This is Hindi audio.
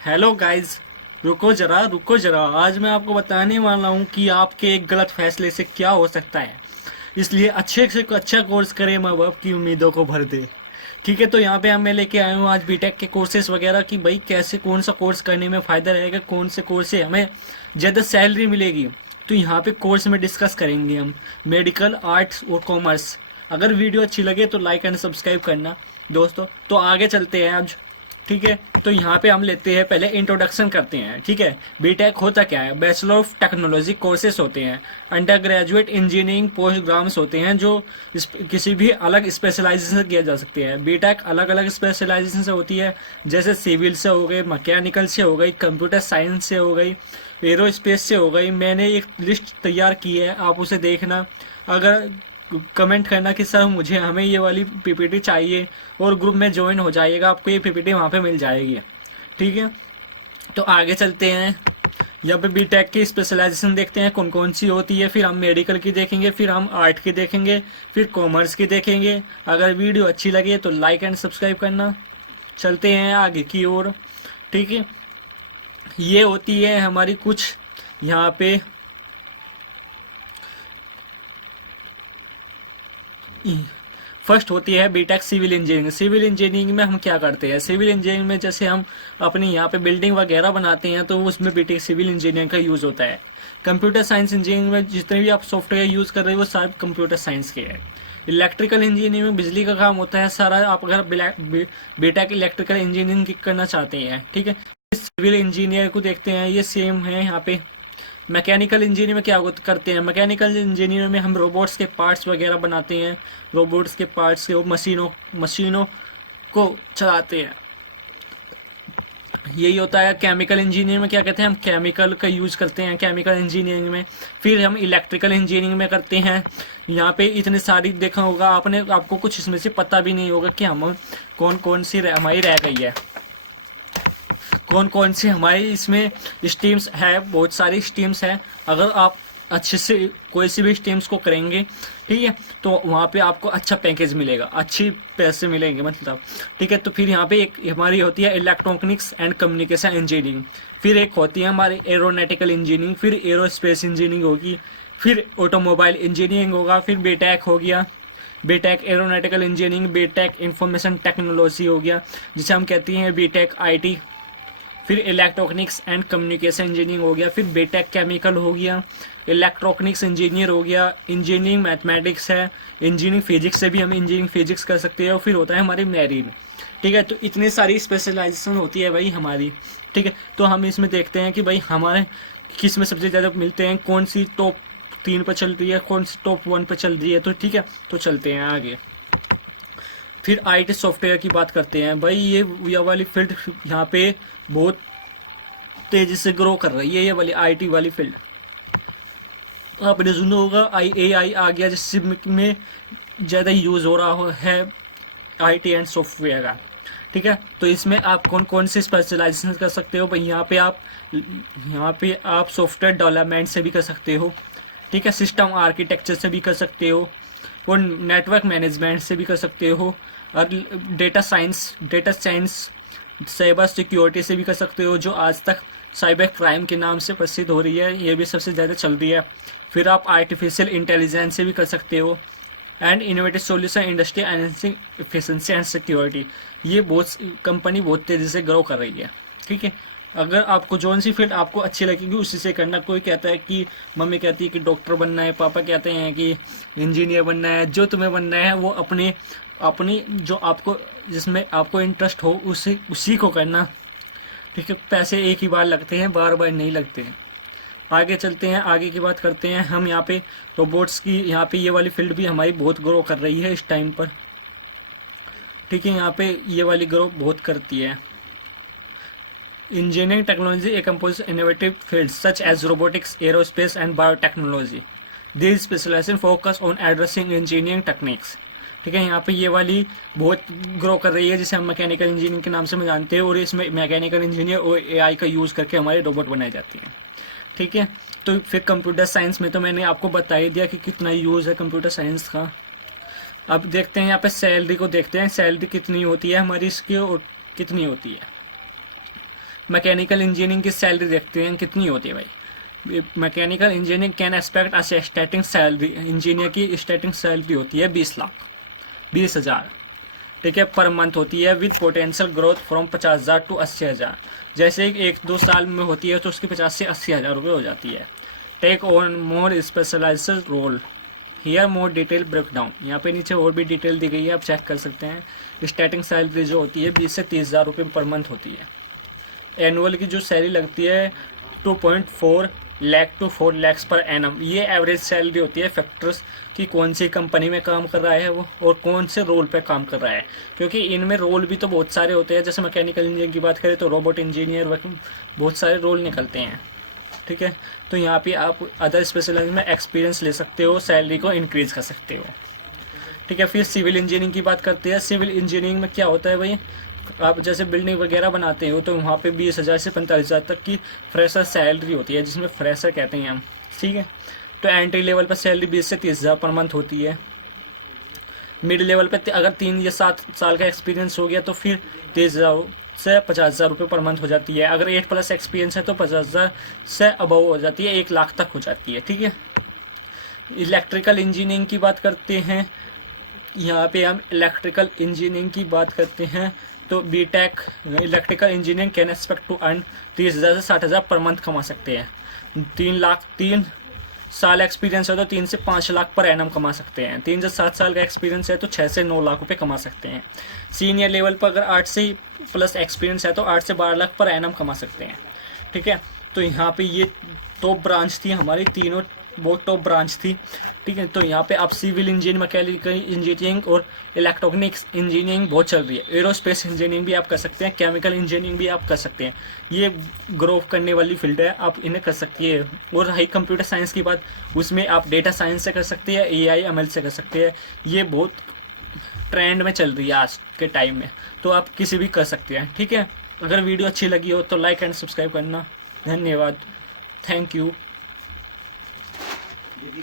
Hello guys. रुको जरा, आज मैं आपको बताने वाला हूँ कि आपके एक गलत फैसले से क्या हो सकता है। इसलिए अच्छे से अच्छा कोर्स करे, माँ बाप की उम्मीदों को भर दे। ठीक है, तो यहाँ पे मैं लेके आया हूँ आज बीटेक के कोर्सेज वगैरह की, भाई कैसे कौन सा कोर्स करने में फ़ायदा रहेगा, कौन से कोर्स से हमें ज़्यादा सैलरी मिलेगी। तो यहाँ पे कोर्स में डिस्कस करेंगे हम मेडिकल, आर्ट्स और कॉमर्स। अगर वीडियो अच्छी लगे तो लाइक एंड सब्सक्राइब करना दोस्तों। तो आगे चलते हैं आज। ठीक है, तो यहाँ पे हम लेते हैं, पहले इंट्रोडक्शन करते हैं। ठीक है, बीटेक होता क्या है? बैचलर ऑफ टेक्नोलॉजी कोर्सेस होते हैं। अंडर ग्रेजुएट इंजीनियरिंग प्रोग्राम्स होते हैं जो किसी भी अलग स्पेशलाइजेशन से किया जा सकते हैं। बीटेक अलग अलग स्पेशलाइजेशन से होती है, जैसे सिविल से हो गई, मैकेनिकल से हो गई, कंप्यूटर साइंस से हो गई, एरोस्पेस से हो गई। मैंने एक लिस्ट तैयार की है, आप उसे देखना। अगर कमेंट करना कि सर मुझे हमें ये वाली पीपीटी चाहिए, और ग्रुप में ज्वाइन हो जाइएगा, आपको ये पीपीटी वहाँ पे मिल जाएगी। ठीक है, तो आगे चलते हैं। यहाँ पे बीटेक की स्पेशलाइजेशन देखते हैं कौन कौन सी होती है, फिर हम मेडिकल की देखेंगे, फिर हम आर्ट की देखेंगे, फिर कॉमर्स की देखेंगे। अगर वीडियो अच्छी लगे तो लाइक एंड सब्सक्राइब करना। चलते हैं आगे की ओर। ठीक है, ये होती है हमारी कुछ यहाँ पे फर्स्ट होती है BTech civil engineering. Civil engineering में हम क्या करते हैं? सिविल इंजीनियरिंग में जैसे हम अपने यहाँ पे बिल्डिंग वगैरह बनाते हैं तो उसमें बीटेक सिविल इंजीनियरिंग का यूज होता है। कंप्यूटर साइंस इंजीनियरिंग में जितने भी आप सॉफ्टवेयर यूज कर रहे हो वो सारे कंप्यूटर साइंस के हैं। इलेक्ट्रिकल इंजीनियरिंग में बिजली का काम होता है सारा। आप अगर बीटेक इलेक्ट्रिकल इंजीनियरिंग करना चाहते हैं, ठीक है, सिविल इंजीनियर को देखते हैं, ये सेम है यहाँ पे। मैकेनिकल इंजीनियरिंग में क्या करते हैं? मैकेनिकल इंजीनियरिंग में हम रोबोट्स के पार्ट्स वगैरह बनाते हैं। रोबोट्स के पार्ट्स से वो मशीनों को चलाते हैं। यही होता है। केमिकल इंजीनियरिंग में क्या कहते हैं? हम केमिकल का यूज करते हैं केमिकल इंजीनियरिंग में। फिर हम इलेक्ट्रिकल इंजीनियरिंग में करते हैं। यहाँ पे इतने सारी देखा होगा आपने, आपको कुछ इसमें से पता भी नहीं होगा कि हम कौन कौन सी हमारी रह गई है, कौन कौन सी हमारी इसमें स्ट्रीम्स है। बहुत सारी स्ट्रीम्स है। अगर आप अच्छे से कोई सी भी स्ट्रीम्स को करेंगे, ठीक है, तो वहाँ पे आपको अच्छा पैकेज मिलेगा, अच्छी पैसे मिलेंगे मतलब। ठीक है, तो फिर यहाँ पे एक हमारी होती है इलेक्ट्रॉनिक्स एंड कम्युनिकेशन इंजीनियरिंग। फिर एक होती है हमारी एरोनॉटिकल इंजीनियरिंग, फिर एरोस्पेस इंजीनियरिंग होगी, फिर ऑटोमोबाइल इंजीनियरिंग होगा, फिर बीटेक हो गया, BTech aeronautical engineering, BTech information technology हो गया जिसे हम कहते हैं बीटेक आईटी। फिर इलेक्ट्रॉनिक्स एंड कम्युनिकेशन इंजीनियरिंग हो गया, फिर बीटेक केमिकल हो गया, इलेक्ट्रॉनिक्स इंजीनियर हो गया, इंजीनियरिंग मैथमेटिक्स है, इंजीनियरिंग फिजिक्स से भी हम इंजीनियरिंग फिजिक्स कर सकते हैं, और फिर होता है हमारी मैरीन। ठीक है, तो इतनी सारी स्पेशलाइजेशन होती है भाई हमारी। ठीक है, तो हम इसमें देखते हैं कि भाई हमारे किस में सबसे ज़्यादा मिलते हैं, कौन सी टॉप 3 पर चल रही है, कौन सी टॉप 1 पर चल रही है। तो ठीक है, तो चलते हैं आगे। फिर आईटी सॉफ्टवेयर की बात करते हैं। भाई ये वाली फील्ड यहाँ पे बहुत तेजी से ग्रो कर रही है, ये वाली आईटी वाली फील्ड। आपने सुना होगा AI आ गया, जिससे में ज़्यादा यूज़ हो रहा है आईटी एंड सॉफ्टवेयर का। ठीक है, तो इसमें आप कौन कौन से स्पेशलाइजेशन कर सकते हो भाई? यहाँ पे आप सॉफ्टवेयर डेवलपमेंट से भी कर सकते हो, ठीक है, सिस्टम आर्किटेक्चर से भी कर सकते हो, और नेटवर्क मैनेजमेंट से भी कर सकते हो, और डेटा साइंस साइबर सिक्योरिटी से भी कर सकते हो, जो आज तक साइबर क्राइम के नाम से प्रसिद्ध हो रही है, ये भी सबसे ज़्यादा चल रही है। फिर आप आर्टिफिशियल इंटेलिजेंस से भी कर सकते हो, and innovative solution industry enhancing efficiency and security. ये बहुत कंपनी बहुत तेज़ी से ग्रो कर रही है। ठीक है, अगर आपको जौन सी फील्ड आपको अच्छी लगेगी उसी से करना। कोई कहता है कि मम्मी कहती है कि डॉक्टर बनना है, पापा कहते हैं कि इंजीनियर बनना है, जो तुम्हें बनना है वो अपनी अपनी जो आपको जिसमें आपको इंटरेस्ट हो उसी को करना। ठीक है, पैसे एक ही बार लगते हैं, बार बार नहीं लगते हैं। आगे चलते हैं, आगे की बात करते हैं हम। यहाँ पे रोबोट्स की, यहाँ पे ये वाली फील्ड भी हमारी बहुत ग्रो कर रही है इस टाइम पर। ठीक है, यहाँ पे ये वाली ग्रो बहुत करती है। Engineering technology a compose innovative field such as robotics, aerospace and biotechnology. This specialisation focus on addressing engineering techniques. ठीक है, यहाँ पे ये वाली बहुत ग्रो कर रही है, जिसे हम मैकेनिकल इंजीनियरिंग के नाम से जानते हैं, और इसमें मैकेनिकल इंजीनियर और AI का यूज़ करके हमारे रोबोट बनाए जाते हैं। ठीक है, तो फिर कंप्यूटर साइंस में तो मैंने आपको बता ही दिया कि कितना यूज़ है कंप्यूटर साइंस का। अब देखते हैं यहाँ पे सैलरी को देखते हैं, सैलरी कितनी होती है हमारी इसकी और कितनी होती है। मैकेनिकल इंजीनियरिंग की सैलरी देखते हैं कितनी होती है भाई। Mechanical engineering can expect a starting salary, engineer की स्टार्टिंग सैलरी होती है 20 लाख, 20,000, ठीक है, पर मंथ होती है, with potential growth from 50,000 to 80,000। जैसे 1-2 साल में होती है तो उसकी 50 से 80,000 रुपये हो जाती है। Take on more specialised role, here more detail break down, यहाँ पे नीचे और भी डिटेल दी गई है, आप चेक कर सकते हैं। स्टार्टिंग सैलरी जो होती है 20 से 30,000 रुपये पर मंथ होती है। एनुअल की जो सैलरी लगती है 2.4 lakh to 4 lakh per annum, ये एवरेज सैलरी होती है फैक्टर्स कि कौन सी कंपनी में काम कर रहा है वो और कौन से रोल पे काम कर रहा है, क्योंकि इनमें रोल भी तो बहुत सारे होते हैं। जैसे मैकेनिकल इंजीनियर की बात करें तो रोबोट इंजीनियर, बहुत सारे रोल निकलते हैं, ठीक है। तो यहाँ पे आप अदर स्पेशलाइज में एक्सपीरियंस ले सकते हो, सैलरी को इंक्रीज कर सकते हो, ठीक है। फिर सिविल इंजीनियरिंग की बात करते हैं। सिविल इंजीनियरिंग में क्या होता है भाई, आप जैसे बिल्डिंग वगैरह बनाते हो तो वहाँ पे 20,000 से 45,000 तक की फ्रेशर सैलरी होती है, जिसमें फ्रेशर कहते हैं हम, ठीक है। तो एंट्री लेवल पर सैलरी 20 से 30,000 पर मंथ होती है। मिड लेवल पे अगर 3 या 7 साल का एक्सपीरियंस हो गया तो फिर 30,000 से 50,000 रुपये पर मंथ हो जाती है। अगर 8+ एक्सपीरियंस है तो 50,000 से अबव हो जाती है, 1 लाख तक हो जाती है, ठीक है। इलेक्ट्रिकल इंजीनियरिंग की बात करते हैं। यहाँ पे हम इलेक्ट्रिकल इंजीनियरिंग की बात करते हैं तो BTech electrical engineering can expect to earn 30,000 से 60,000 पर मंथ कमा सकते हैं। 3 साल एक्सपीरियंस है तो 3 से 5 लाख पर एनम कमा सकते हैं। 3 से 7 साल का एक्सपीरियंस है तो 6 से 9 लाख रुपए कमा सकते हैं। सीनियर लेवल पर अगर 8 से प्लस एक्सपीरियंस है तो 8 से 12 लाख पर एनम कमा सकते हैं, ठीक है। तो यहाँ पे ये टॉप ब्रांच थी हमारी, तीनों बहुत टॉप ब्रांच थी, ठीक है। तो यहाँ पे आप सिविल इंजीनियरिंग, मैकेनिकल इंजीनियरिंग और इलेक्ट्रॉनिक्स इंजीनियरिंग बहुत चल रही है। एरोस्पेस इंजीनियरिंग भी आप कर सकते हैं, केमिकल इंजीनियरिंग भी आप कर सकते हैं। ये ग्रो करने वाली फील्ड है, आप इन्हें कर सकती है। और रही कंप्यूटर साइंस की बात, उसमें आप डेटा साइंस से कर सकते हैं, AI ML से कर सकते हैं। ये बहुत ट्रेंड में चल रही है आज के टाइम में, तो आप किसी भी कर सकते हैं, ठीक है। अगर वीडियो अच्छी लगी हो तो लाइक एंड सब्सक्राइब करना। धन्यवाद, थैंक यू।